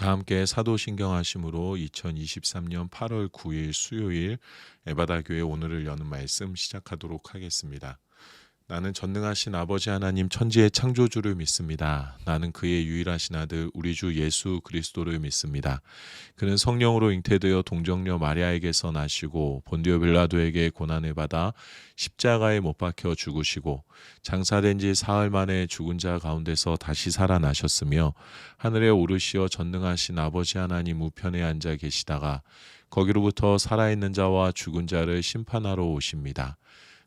다 함께 사도신경하심으로 2023년 8월 9일 수요일 에바다 교회 오늘을 여는 말씀 시작하도록 하겠습니다. 나는 전능하신 아버지 하나님 천지의 창조주를 믿습니다. 나는 그의 유일하신 아들 우리 주 예수 그리스도를 믿습니다. 그는 성령으로 잉태되어 동정녀 마리아에게서 나시고 본디오 빌라도에게 고난을 받아 십자가에 못 박혀 죽으시고 장사된 지 사흘 만에 죽은 자 가운데서 다시 살아나셨으며 하늘에 오르시어 전능하신 아버지 하나님 우편에 앉아 계시다가 거기로부터 살아있는 자와 죽은 자를 심판하러 오십니다.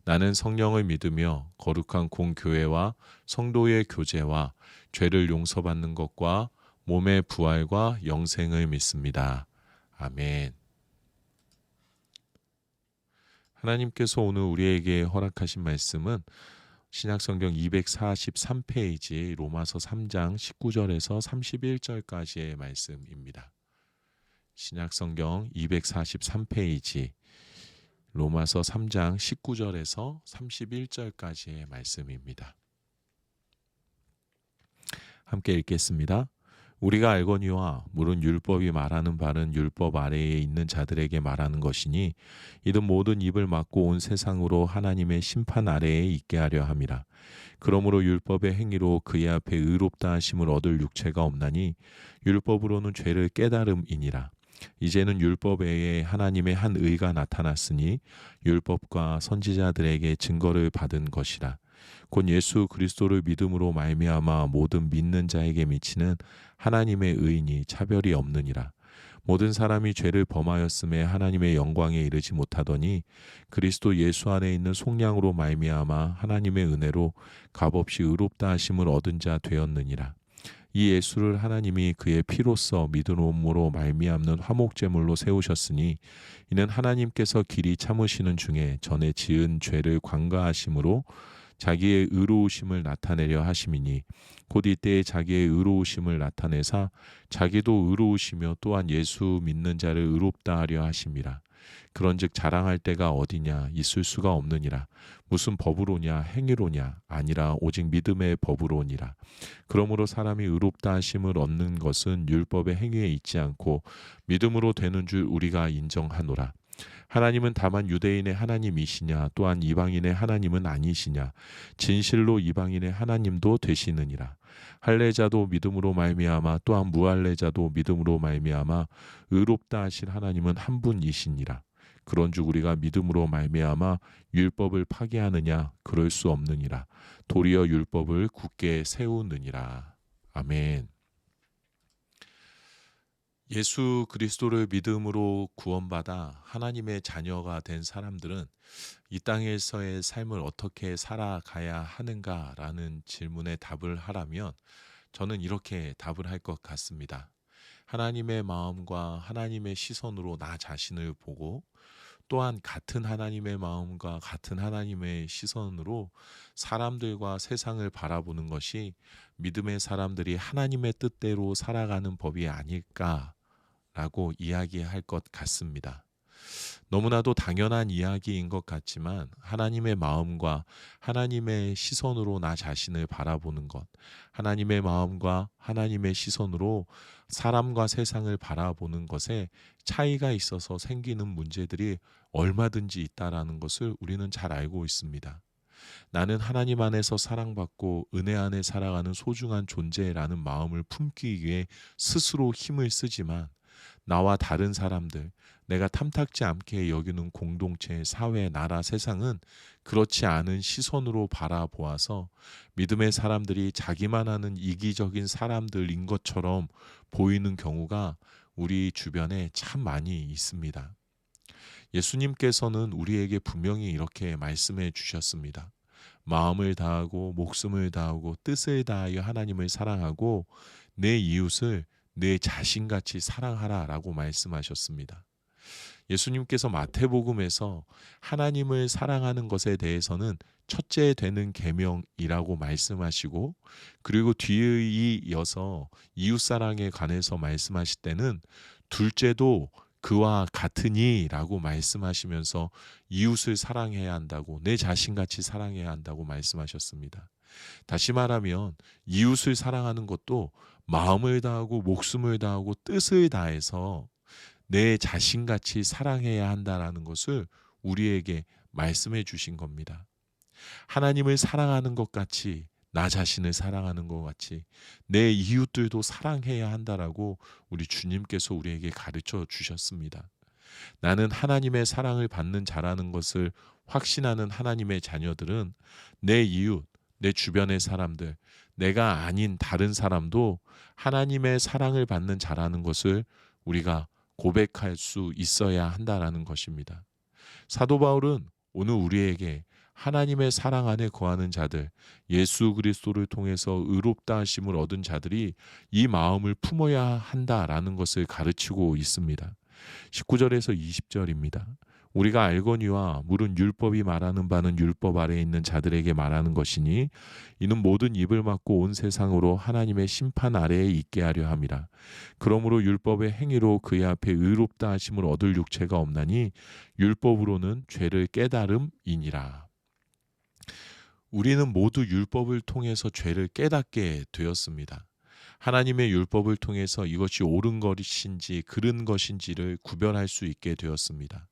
나는 성령을 믿으며 거룩한 공교회와 성도의 교제와 죄를 용서받는 것과 몸의 부활과 영생을 믿습니다. 아멘. 하나님께서 오늘 우리에게 허락하신 말씀은 신약성경 243페이지 로마서 3장 19절에서 31절까지의 말씀입니다. 신약성경 243페이지 로마서 3장 19절에서 31절까지의 말씀입니다. 함께 읽겠습니다. 우리가 알거니와 물은 율법이 말하는 바는 율법 아래에 있는 자들에게 말하는 것이니 이는 모든 입을 막고 온 세상으로 하나님의 심판 아래에 있게 하려 함이라. 그러므로 율법의 행위로 그의 앞에 의롭다 하심을 얻을 육체가 없나니 율법으로는 죄를 깨달음이니라. 이제는 율법 외에 하나님의 한 의가 나타났으니 율법과 선지자들에게 증거를 받은 것이라. 곧 예수 그리스도를 믿음으로 말미암아 모든 믿는 자에게 미치는 하나님의 의인이 차별이 없느니라. 모든 사람이 죄를 범하였음에 하나님의 영광에 이르지 못하더니 그리스도 예수 안에 있는 속량으로 말미암아 하나님의 은혜로 값없이 의롭다 하심을 얻은 자 되었느니라. 이 예수를 하나님이 그의 피로써 믿음으로 말미암는 화목제물로 세우셨으니 이는 하나님께서 길이 참으시는 중에 전에 지은 죄를 관가하심으로 자기의 의로우심을 나타내려 하심이니 곧 이때에 자기의 의로우심을 나타내사 자기도 의로우시며 또한 예수 믿는 자를 의롭다 하려 하심이라. 그런즉 자랑할 때가 어디냐 있을 수가 없느니라. 무슨 법으로냐 행위로냐 아니라 오직 믿음의 법으로니라. 그러므로 사람이 의롭다 하심을 얻는 것은 율법의 행위에 있지 않고 믿음으로 되는 줄 우리가 인정하노라. 하나님은 다만 유대인의 하나님이시냐 또한 이방인의 하나님은 아니시냐. 진실로 이방인의 하나님도 되시느니라. 할례자도 믿음으로 말미암아 또한 무할례자도 믿음으로 말미암아 의롭다 하실 하나님은 한 분이시니라. 그런즉 우리가 믿음으로 말미암아 율법을 파기하느냐 그럴 수 없느니라. 도리어 율법을 굳게 세우느니라. 아멘. 예수 그리스도를 믿음으로 구원받아 하나님의 자녀가 된 사람들은 이 땅에서의 삶을 어떻게 살아가야 하는가라는 질문에 답을 하라면 저는 이렇게 답을 할 것 같습니다. 하나님의 마음과 하나님의 시선으로 나 자신을 보고 또한 같은 하나님의 마음과 같은 하나님의 시선으로 사람들과 세상을 바라보는 것이 믿음의 사람들이 하나님의 뜻대로 살아가는 법이 아닐까라고 이야기할 것 같습니다. 너무나도 당연한 이야기인 것 같지만 하나님의 마음과 하나님의 시선으로 나 자신을 바라보는 것, 하나님의 마음과 하나님의 시선으로 사람과 세상을 바라보는 것에 차이가 있어서 생기는 문제들이 얼마든지 있다라는 것을 우리는 잘 알고 있습니다. 나는 하나님 안에서 사랑받고 은혜 안에 살아가는 소중한 존재라는 마음을 품기 위해 스스로 힘을 쓰지만 나와 다른 사람들, 내가 탐탁지 않게 여기는 공동체, 사회, 나라, 세상은 그렇지 않은 시선으로 바라보아서 믿음의 사람들이 자기만 하는 이기적인 사람들인 것처럼 보이는 경우가 우리 주변에 참 많이 있습니다. 예수님께서는 우리에게 분명히 이렇게 말씀해 주셨습니다. 마음을 다하고 목숨을 다하고 뜻을 다하여 하나님을 사랑하고 내 이웃을 내 자신같이 사랑하라 라고 말씀하셨습니다. 예수님께서 마태복음에서 하나님을 사랑하는 것에 대해서는 첫째 되는 계명이라고 말씀하시고 그리고 뒤에 이어서 이웃사랑에 관해서 말씀하실 때는 둘째도 그와 같으니 라고 말씀하시면서 이웃을 사랑해야 한다고 내 자신같이 사랑해야 한다고 말씀하셨습니다. 다시 말하면 이웃을 사랑하는 것도 마음을 다하고 목숨을 다하고 뜻을 다해서 내 자신같이 사랑해야 한다라는 것을 우리에게 말씀해 주신 겁니다. 하나님을 사랑하는 것 같이 나 자신을 사랑하는 것 같이 내 이웃들도 사랑해야 한다라고 우리 주님께서 우리에게 가르쳐 주셨습니다. 나는 하나님의 사랑을 받는 자라는 것을 확신하는 하나님의 자녀들은 내 이웃, 내 주변의 사람들, 내가 아닌 다른 사람도 하나님의 사랑을 받는 자라는 것을 우리가 고백할 수 있어야 한다라는 것입니다. 사도 바울은 오늘 우리에게 하나님의 사랑 안에 거하는 자들, 예수 그리스도를 통해서 의롭다 하심을 얻은 자들이 이 마음을 품어야 한다라는 것을 가르치고 있습니다. 19절에서 20절입니다. 우리가 알거니와 물은 율법이 말하는 바는 율법 아래에 있는 자들에게 말하는 것이니 이는 모든 입을 막고 온 세상으로 하나님의 심판 아래에 있게 하려 함이라. 그러므로 율법의 행위로 그의 앞에 의롭다 하심을 얻을 육체가 없나니 율법으로는 죄를 깨달음이니라. 우리는 모두 율법을 통해서 죄를 깨닫게 되었습니다. 하나님의 율법을 통해서 이것이 옳은 것인지 그른 것인지를 구별할 수 있게 되었습니다.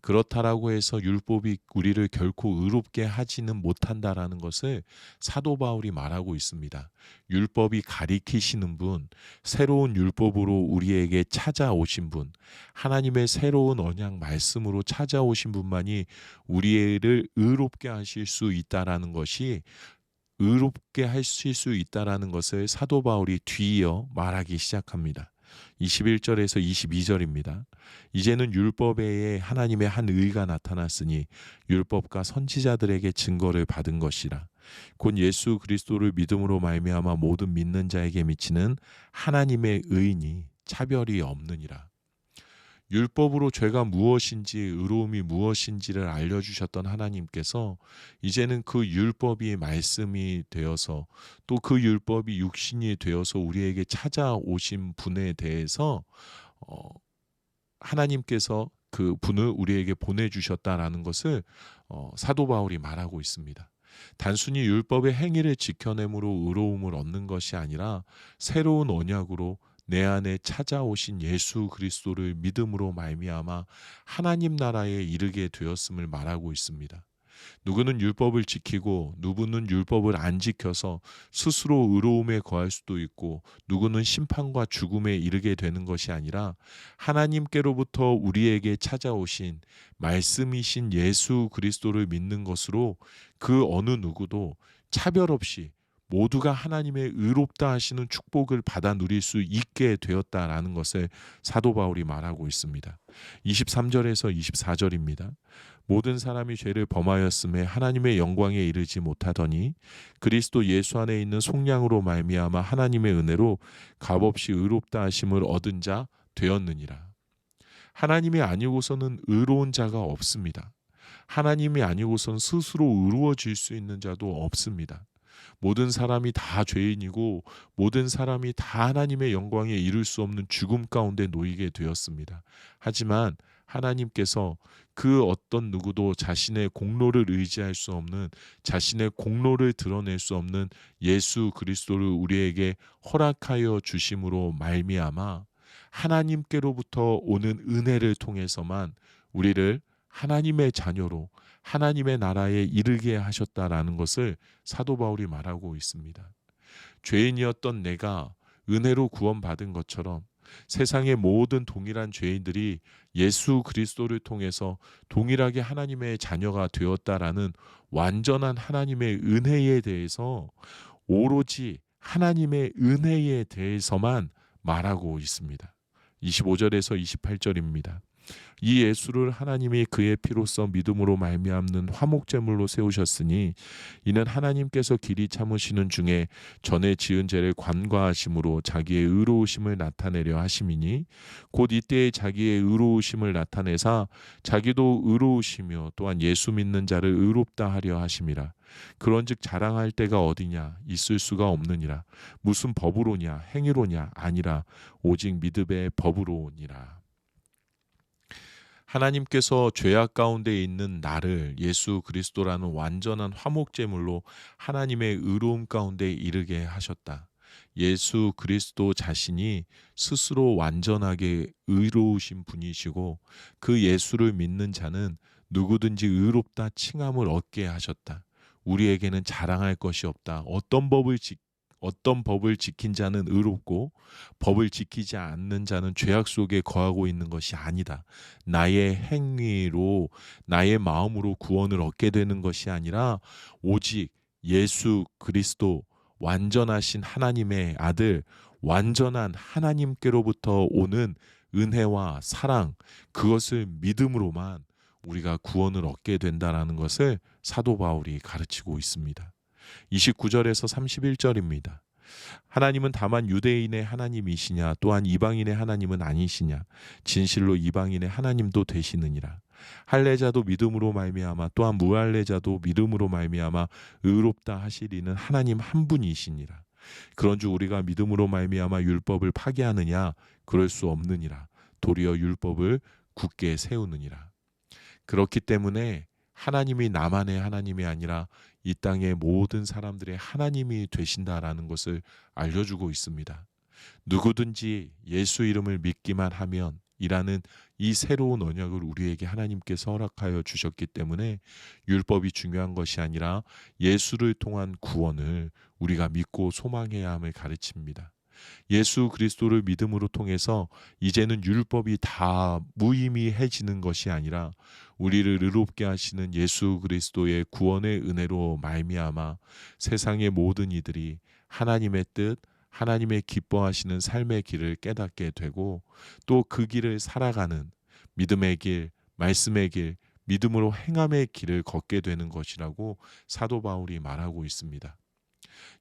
그렇다라고 해서 율법이 우리를 결코 의롭게 하지는 못한다라는 것을 사도 바울이 말하고 있습니다. 율법이 가리키시는 분, 새로운 율법으로 우리에게 찾아오신 분, 하나님의 새로운 언약 말씀으로 찾아오신 분만이 우리를 의롭게 하실 수 있다라는 것이 의롭게 하실 수 있다라는 것을 사도 바울이 뒤이어 말하기 시작합니다. 21절에서 22절입니다. 이제는 율법 외에 하나님의 한 의가 나타났으니 율법과 선지자들에게 증거를 받은 것이라. 곧 예수 그리스도를 믿음으로 말미암아 모든 믿는 자에게 미치는 하나님의 의니 차별이 없느니라. 율법으로 죄가 무엇인지 의로움이 무엇인지를 알려주셨던 하나님께서 이제는 그 율법이 말씀이 되어서 또 그 율법이 육신이 되어서 우리에게 찾아오신 분에 대해서 하나님께서 그 분을 우리에게 보내주셨다라는 것을 사도 바울이 말하고 있습니다. 단순히 율법의 행위를 지켜냄으로 의로움을 얻는 것이 아니라 새로운 언약으로 내 안에 찾아오신 예수 그리스도를 믿음으로 말미암아 하나님 나라에 이르게 되었음을 말하고 있습니다. 누구는 율법을 지키고 누구는 율법을 안 지켜서 스스로 의로움에 거할 수도 있고 누구는 심판과 죽음에 이르게 되는 것이 아니라 하나님께로부터 우리에게 찾아오신 말씀이신 예수 그리스도를 믿는 것으로 그 어느 누구도 차별 없이 모두가 하나님의 의롭다 하시는 축복을 받아 누릴 수 있게 되었다라는 것을 사도 바울이 말하고 있습니다. 23절에서 24절입니다. 모든 사람이 죄를 범하였음에 하나님의 영광에 이르지 못하더니 그리스도 예수 안에 있는 속량으로 말미암아 하나님의 은혜로 값없이 의롭다 하심을 얻은 자 되었느니라. 하나님이 아니고서는 의로운 자가 없습니다. 하나님이 아니고선 스스로 의로워질 수 있는 자도 없습니다. 모든 사람이 다 죄인이고 모든 사람이 다 하나님의 영광에 이를 수 없는 죽음 가운데 놓이게 되었습니다. 하지만 하나님께서 그 어떤 누구도 자신의 공로를 의지할 수 없는 자신의 공로를 드러낼 수 없는 예수 그리스도를 우리에게 허락하여 주심으로 말미암아 하나님께로부터 오는 은혜를 통해서만 우리를 하나님의 자녀로 하나님의 나라에 이르게 하셨다라는 것을 사도 바울이 말하고 있습니다. 죄인이었던 내가 은혜로 구원받은 것처럼 세상의 모든 동일한 죄인들이 예수 그리스도를 통해서 동일하게 하나님의 자녀가 되었다라는 완전한 하나님의 은혜에 대해서 오로지 하나님의 은혜에 대해서만 말하고 있습니다. 25절에서 28절입니다. 이 예수를 하나님이 그의 피로써 믿음으로 말미암는 화목제물로 세우셨으니 이는 하나님께서 길이 참으시는 중에 전에 지은 죄를 관과하심으로 자기의 의로우심을 나타내려 하심이니 곧 이때에 자기의 의로우심을 나타내사 자기도 의로우시며 또한 예수 믿는 자를 의롭다 하려 하심이라. 그런즉 자랑할 때가 어디냐 있을 수가 없느니라. 무슨 법으로냐 행위로냐 아니라 오직 믿음의 법으로니라. 하나님께서 죄악 가운데 있는 나를 예수 그리스도라는 완전한 화목제물로 하나님의 의로움 가운데 이르게 하셨다. 예수 그리스도 자신이 스스로 완전하게 의로우신 분이시고 그 예수를 믿는 자는 누구든지 의롭다 칭함을 얻게 하셨다. 우리에게는 자랑할 것이 없다. 어떤 법을 지킨 자는 의롭고 법을 지키지 않는 자는 죄악 속에 거하고 있는 것이 아니다. 나의 행위로 나의 마음으로 구원을 얻게 되는 것이 아니라 오직 예수 그리스도 완전하신 하나님의 아들, 완전한 하나님께로부터 오는 은혜와 사랑, 그것을 믿음으로만 우리가 구원을 얻게 된다라는 것을 사도 바울이 가르치고 있습니다. 29절에서 31절입니다. 하나님은 다만 유대인의 하나님이시냐 또한 이방인의 하나님은 아니시냐 진실로 이방인의 하나님도 되시느니라. 할례자도 믿음으로 말미암아 또한 무할례자도 믿음으로 말미암아 의롭다 하시리는 하나님 한 분이시니라. 그런즉 우리가 믿음으로 말미암아 율법을 파기하느냐 그럴 수 없느니라. 도리어 율법을 굳게 세우느니라. 그렇기 때문에 하나님이 나만의 하나님이 아니라 이 땅의 모든 사람들의 하나님이 되신다라는 것을 알려주고 있습니다. 누구든지 예수 이름을 믿기만 하면 이라는 이 새로운 언약을 우리에게 하나님께서 허락하여 주셨기 때문에 율법이 중요한 것이 아니라 예수를 통한 구원을 우리가 믿고 소망해야 함을 가르칩니다. 예수 그리스도를 믿음으로 통해서 이제는 율법이 다 무의미해지는 것이 아니라 우리를 의롭게 하시는 예수 그리스도의 구원의 은혜로 말미암아 세상의 모든 이들이 하나님의 뜻, 하나님의 기뻐하시는 삶의 길을 깨닫게 되고 또 그 길을 살아가는 믿음의 길, 말씀의 길, 믿음으로 행함의 길을 걷게 되는 것이라고 사도 바울이 말하고 있습니다.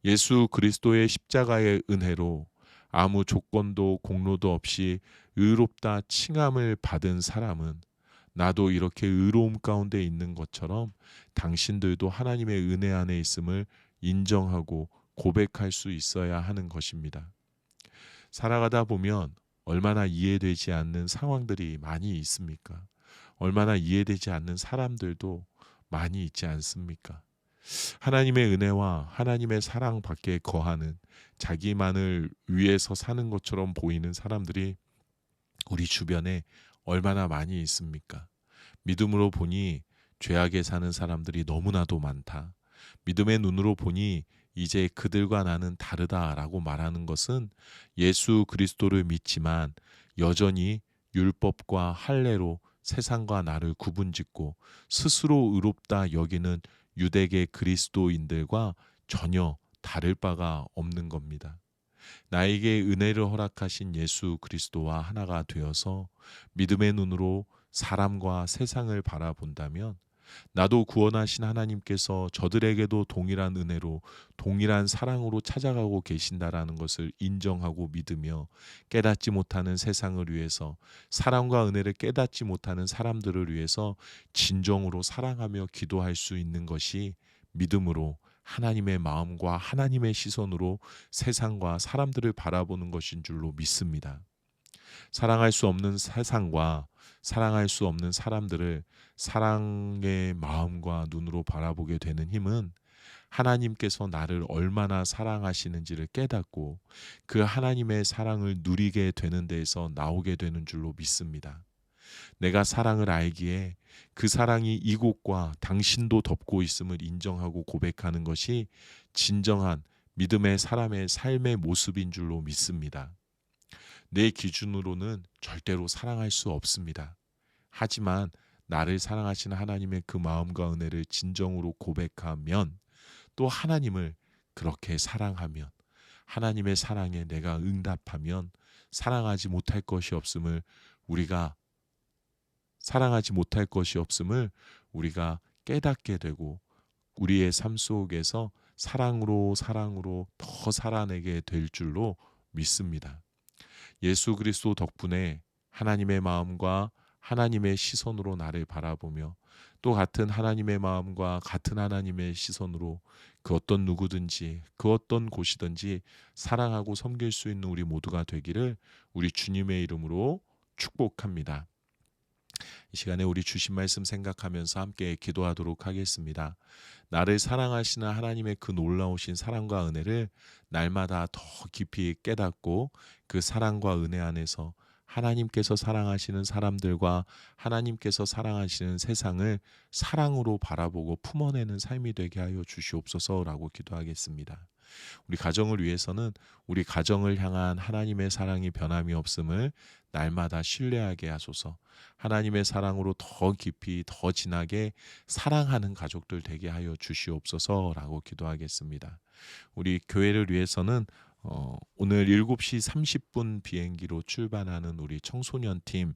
예수 그리스도의 십자가의 은혜로 아무 조건도 공로도 없이 의롭다 칭함을 받은 사람은 나도 이렇게 의로움 가운데 있는 것처럼 당신들도 하나님의 은혜 안에 있음을 인정하고 고백할 수 있어야 하는 것입니다. 살아가다 보면 얼마나 이해되지 않는 상황들이 많이 있습니까? 얼마나 이해되지 않는 사람들도 많이 있지 않습니까? 하나님의 은혜와 하나님의 사랑 밖에 거하는 자기만을 위해서 사는 것처럼 보이는 사람들이 우리 주변에 얼마나 많이 있습니까? 믿음으로 보니 죄악에 사는 사람들이 너무나도 많다. 믿음의 눈으로 보니 이제 그들과 나는 다르다라고 말하는 것은 예수 그리스도를 믿지만 여전히 율법과 할례로 세상과 나를 구분짓고 스스로 의롭다 여기는 유대계 그리스도인들과 전혀 다를 바가 없는 겁니다. 나에게 은혜를 허락하신 예수 그리스도와 하나가 되어서 믿음의 눈으로 사람과 세상을 바라본다면 나도 구원하신 하나님께서 저들에게도 동일한 은혜로 동일한 사랑으로 찾아가고 계신다라는 것을 인정하고 믿으며 깨닫지 못하는 세상을 위해서 사랑과 은혜를 깨닫지 못하는 사람들을 위해서 진정으로 사랑하며 기도할 수 있는 것이 믿음으로 하나님의 마음과 하나님의 시선으로 세상과 사람들을 바라보는 것인 줄로 믿습니다. 사랑할 수 없는 세상과 사랑할 수 없는 사람들을 사랑의 마음과 눈으로 바라보게 되는 힘은 하나님께서 나를 얼마나 사랑하시는지를 깨닫고 그 하나님의 사랑을 누리게 되는 데에서 나오게 되는 줄로 믿습니다. 내가 사랑을 알기에 그 사랑이 이곳과 당신도 덮고 있음을 인정하고 고백하는 것이 진정한 믿음의 사람의 삶의 모습인 줄로 믿습니다. 내 기준으로는 절대로 사랑할 수 없습니다. 하지만 나를 사랑하시는 하나님의 그 마음과 은혜를 진정으로 고백하면 또 하나님을 그렇게 사랑하면 하나님의 사랑에 내가 응답하면 사랑하지 못할 것이 없음을 우리가 깨닫게 되고 우리의 삶 속에서 사랑으로 더 살아내게 될 줄로 믿습니다. 예수 그리스도 덕분에 하나님의 마음과 하나님의 시선으로 나를 바라보며 또 같은 하나님의 마음과 같은 하나님의 시선으로 그 어떤 누구든지 그 어떤 곳이든지 사랑하고 섬길 수 있는 우리 모두가 되기를 우리 주님의 이름으로 축복합니다. 이 시간에 우리 주신 말씀 생각하면서 함께 기도하도록 하겠습니다. 나를 사랑하시는 하나님의 그 놀라우신 사랑과 은혜를 날마다 더 깊이 깨닫고 그 사랑과 은혜 안에서 하나님께서 사랑하시는 사람들과 하나님께서 사랑하시는 세상을 사랑으로 바라보고 품어내는 삶이 되게 하여 주시옵소서라고 기도하겠습니다. 우리 가정을 위해서는 우리 가정을 향한 하나님의 사랑이 변함이 없음을 날마다 신뢰하게 하소서. 하나님의 사랑으로 더 깊이 더 진하게 사랑하는 가족들 되게 하여 주시옵소서라고 기도하겠습니다. 우리 교회를 위해서는 오늘 7시 30분 비행기로 출발하는 우리 청소년 팀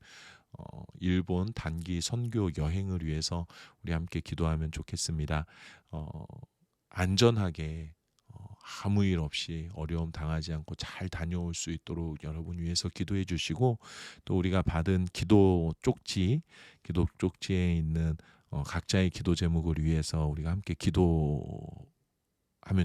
일본 단기 선교 여행을 위해서 우리 함께 기도하면 좋겠습니다. 안전하게 아무 일 없이 어려움 당하지 않고 잘 다녀올 수 있도록 여러분 위해서 기도해 주시고, 또 우리가 받은 기도 쪽지에 있는 각자의 기도 제목을 위해서 우리가 함께 기도하면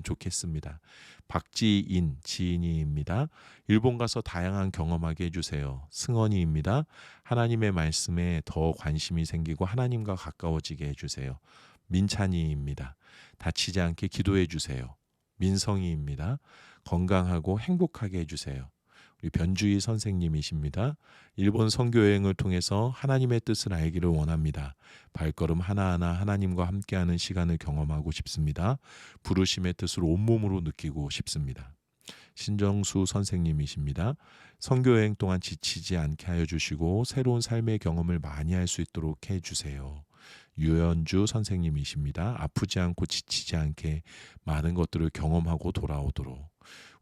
좋겠습니다. 박지인 지인이입니다. 일본 가서 다양한 경험하게 해주세요. 승원이입니다. 하나님의 말씀에 더 관심이 생기고 하나님과 가까워지게 해주세요. 민찬이입니다. 다치지 않게 기도해 주세요. 민성이입니다. 건강하고 행복하게 해주세요. 우리 변주희 선생님이십니다. 일본 선교여행을 통해서 하나님의 뜻을 알기를 원합니다. 발걸음 하나하나 하나님과 함께하는 시간을 경험하고 싶습니다. 부르심의 뜻을 온몸으로 느끼고 싶습니다. 신정수 선생님이십니다. 선교여행 동안 지치지 않게 하여 주시고 새로운 삶의 경험을 많이 할 수 있도록 해주세요. 유연주 선생님이십니다. 아프지 않고 지치지 않게 많은 것들을 경험하고 돌아오도록.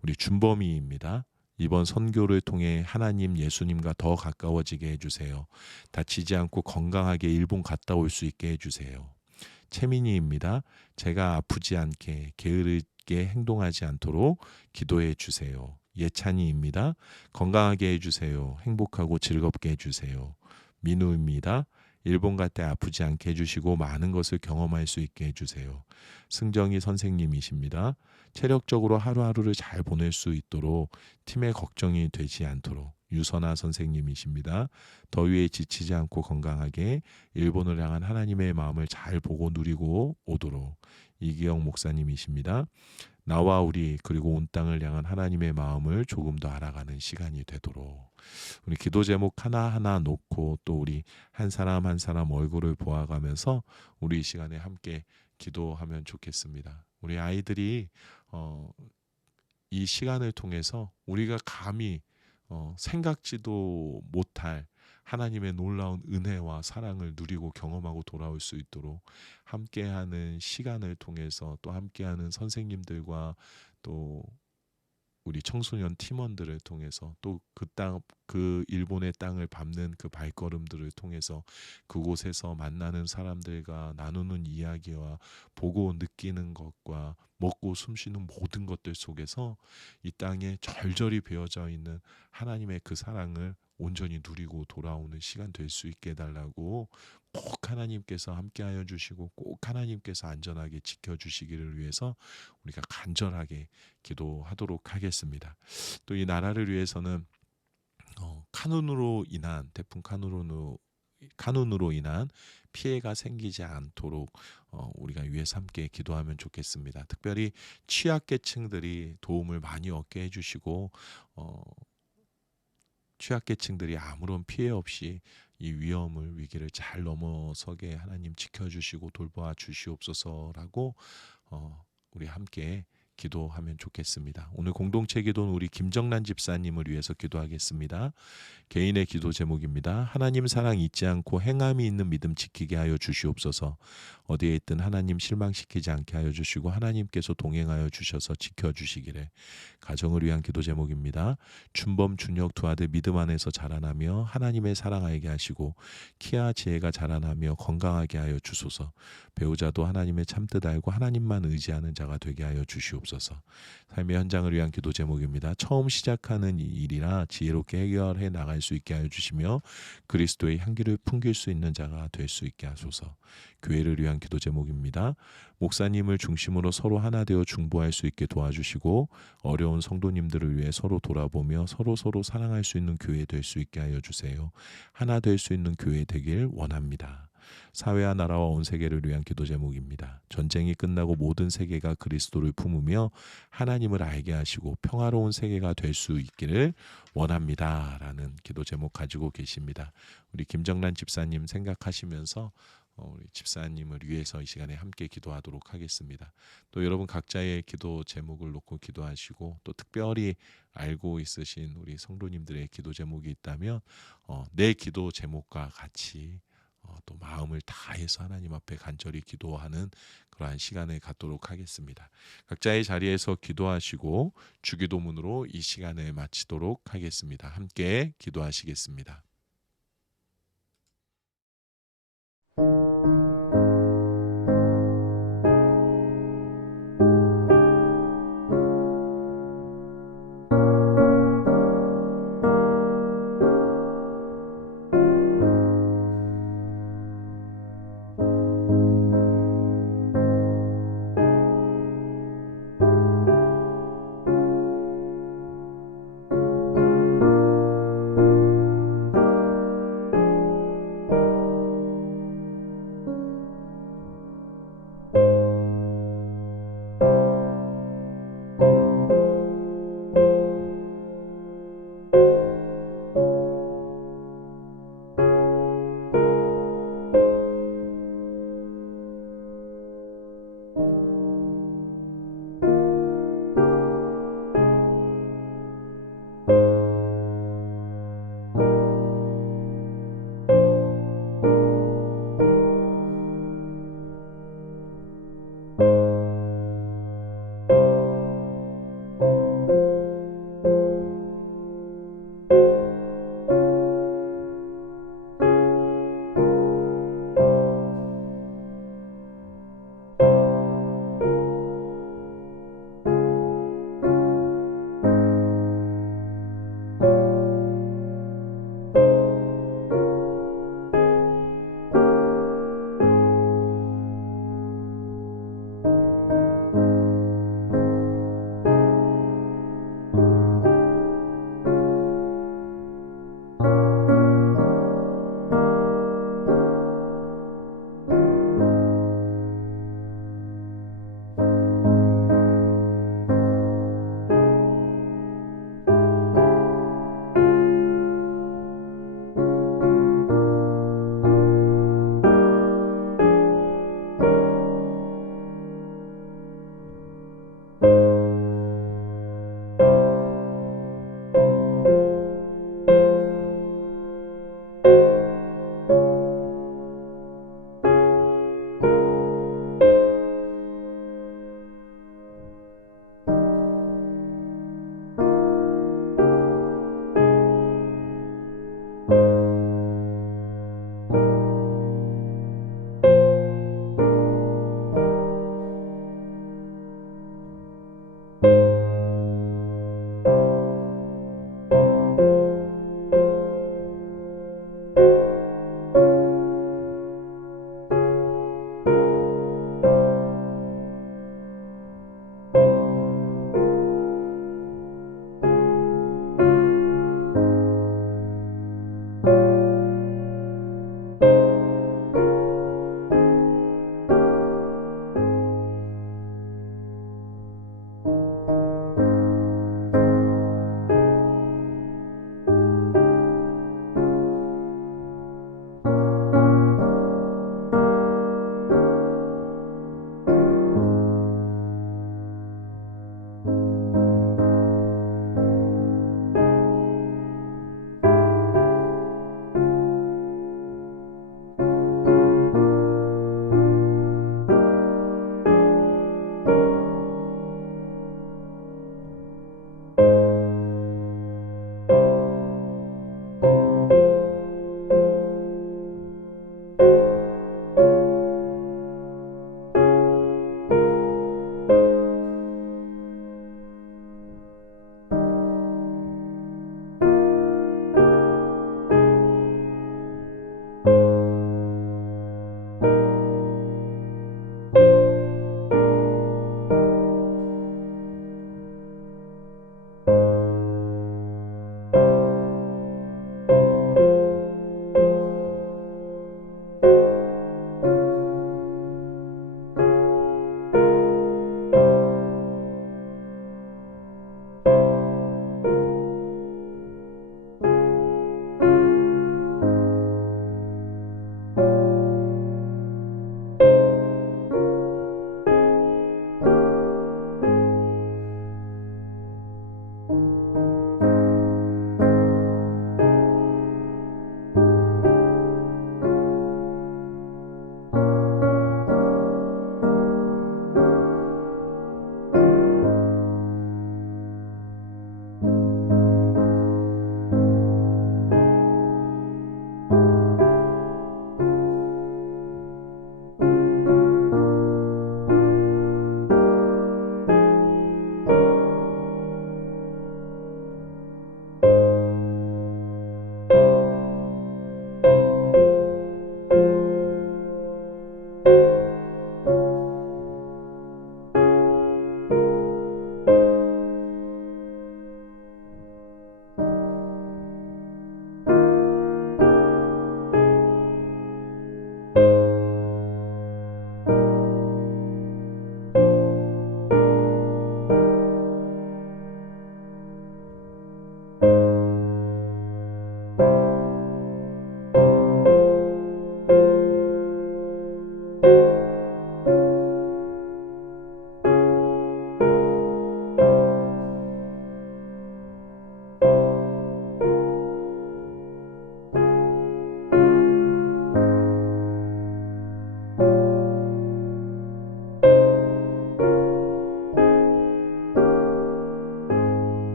우리 준범이입니다. 이번 선교를 통해 하나님 예수님과 더 가까워지게 해주세요. 다치지 않고 건강하게 일본 갔다 올 수 있게 해주세요. 채민이입니다. 제가 아프지 않게 게으르게 행동하지 않도록 기도해 주세요. 예찬이입니다. 건강하게 해주세요. 행복하고 즐겁게 해주세요. 민우입니다. 일본 갈 때 아프지 않게 해주시고 많은 것을 경험할 수 있게 해주세요. 승정이 선생님이십니다. 체력적으로 하루하루를 잘 보낼 수 있도록 팀의 걱정이 되지 않도록. 유선아 선생님이십니다. 더위에 지치지 않고 건강하게 일본을 향한 하나님의 마음을 잘 보고 누리고 오도록. 이기영 목사님이십니다. 나와 우리 그리고 온 땅을 향한 하나님의 마음을 조금 더 알아가는 시간이 되도록. 우리 기도 제목 하나하나 놓고 또 우리 한 사람 한 사람 얼굴을 보아가면서 우리 이 시간에 함께 기도하면 좋겠습니다. 우리 아이들이 이 시간을 통해서 우리가 감히 생각지도 못할 하나님의 놀라운 은혜와 사랑을 누리고 경험하고 돌아올 수 있도록 함께하는 시간을 통해서 또 함께하는 선생님들과 또 우리 청소년 팀원들을 통해서 또 그 일본의 땅을 밟는 그 발걸음들을 통해서 그곳에서 만나는 사람들과 나누는 이야기와 보고 느끼는 것과 먹고 숨쉬는 모든 것들 속에서 이 땅에 절절히 배어져 있는 하나님의 그 사랑을 온전히 누리고 돌아오는 시간 될 수 있게 해달라고 꼭 하나님께서 함께하여 주시고 꼭 하나님께서 안전하게 지켜주시기를 위해서 우리가 간절하게 기도하도록 하겠습니다. 또 이 나라를 위해서는 태풍 카눈으로 인한 피해가 생기지 않도록 우리가 위해서 함께 기도하면 좋겠습니다. 특별히 취약계층들이 도움을 많이 얻게 해주시고 취약계층들이 아무런 피해 없이 이 위기를 잘 넘어서게 하나님 지켜주시고 돌보아 주시옵소서라고 우리 함께 기도하면 좋겠습니다. 오늘 공동체 기도는 우리 김정란 집사님을 위해서 기도하겠습니다. 개인의 기도 제목입니다. 하나님 사랑 잊지 않고 행함이 있는 믿음 지키게 하여 주시옵소서. 어디에 있든 하나님 실망시키지 않게 하여 주시고 하나님께서 동행하여 주셔서 지켜주시기를. 가정을 위한 기도 제목입니다. 준범 준혁 두 아들 믿음 안에서 자라나며 하나님의 사랑하게 하시고 키아 지혜가 자라나며 건강하게 하여 주소서. 배우자도 하나님의 참뜻 알고 하나님만 의지하는 자가 되게 하여 주시옵소서. 주옵소서. 삶의 현장을 위한 기도 제목입니다. 처음 시작하는 이 일이라 지혜롭게 해결해 나갈 수 있게 하여 주시며 그리스도의 향기를 풍길 수 있는 자가 될 수 있게 하소서. 교회를 위한 기도 제목입니다. 목사님을 중심으로 서로 하나 되어 중보할 수 있게 도와주시고 어려운 성도님들을 위해 서로 돌아보며 서로 사랑할 수 있는 교회 될 수 있게 하여 주세요. 하나 될 수 있는 교회 되길 원합니다. 사회와 나라와 온 세계를 위한 기도 제목입니다. 전쟁이 끝나고 모든 세계가 그리스도를 품으며 하나님을 알게 하시고 평화로운 세계가 될 수 있기를 원합니다. 라는 기도 제목 가지고 계십니다. 우리 김정란 집사님 생각하시면서 우리 집사님을 위해서 이 시간에 함께 기도하도록 하겠습니다. 또 여러분 각자의 기도 제목을 놓고 기도하시고 또 특별히 알고 있으신 우리 성도님들의 기도 제목이 있다면 내 기도 제목과 같이 또 마음을 다해서 하나님 앞에 간절히 기도하는 그러한 시간을 갖도록 하겠습니다. 각자의 자리에서 기도하시고 주기도문으로 이 시간을 마치도록 하겠습니다. 함께 기도하시겠습니다.